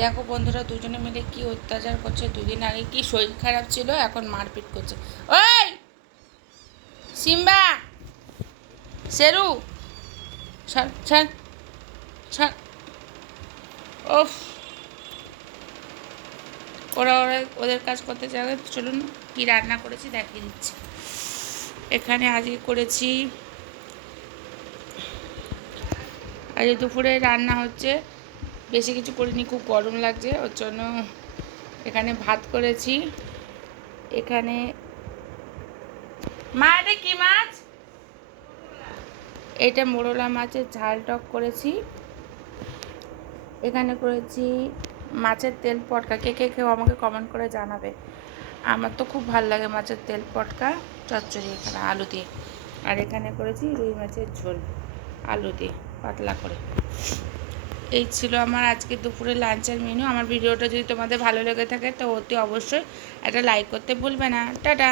দেখো বন্ধুরা দুজনে মিলে কি অত্যাচার করছে। দুদিন আগে কি শরীর খারাপ ছিল, এখন মারপিট করছে। ওই সিম্বা, শেরু, ছাড় ছাড় ছাড়। ওফ, ওরা ওরা ওদের কাজ করতে যাবে। চলুন কি রান্না করেছি দেখিয়ে দিচ্ছি। এখানে আজকে করেছি, আজ দুপুরে রান্না হচ্ছে, বেশি কিছু করিনি, খুব গরম লাগছে ওর জন্য। এখানে ভাত করেছি, এখানে মা এটা কি মাছ, এটা মোরলা মাছের ঝাল টক করেছি। এখানে করেছি মাছের তেল পটকা। কে কে কেউ আমাকে কমেন্ট করে জানাবে, আমার তো খুব ভালো লাগে মাছের তেল পটকা চচ্চড়ি, এখানে আলু দিয়ে। আর এখানে করেছি রুই মাছের ঝোল আলু দিয়ে পাতলা করে। এই ছিল আমার আজকে দুপুরে লাঞ্চের মেনু। আমার ভিডিওটা যদি তোমাদের ভালো লেগে থাকে তো অতি অবশ্যই একটা লাইক করতে ভুলবে না। টাটা।